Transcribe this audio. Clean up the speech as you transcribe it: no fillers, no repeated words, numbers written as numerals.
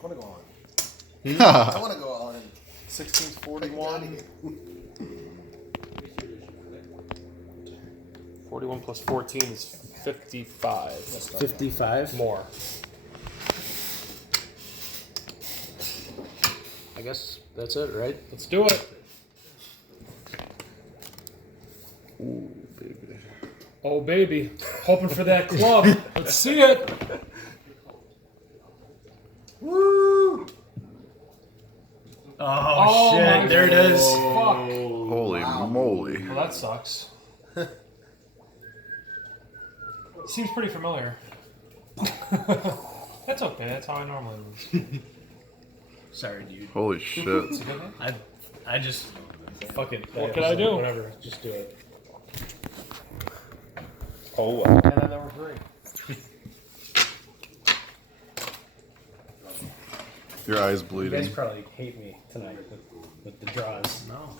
I want to go on. I I want to go on. 1641. 41 plus 14 is 55. 55? More. I guess that's it, right? Let's do it. Ooh, baby. Oh, baby. Hoping for that club. Let's see it. Woo! Oh, shit. my There it is. Fuck. Holy moly. Well, that sucks. Seems pretty familiar. That's okay. That's how I normally lose. Sorry, dude. Holy shit. I just fuck it. What can I do? Whatever. Just do it. Oh, wow. And then number 3. Your eyes You bleeding. guys probably hate me tonight with the draws. No.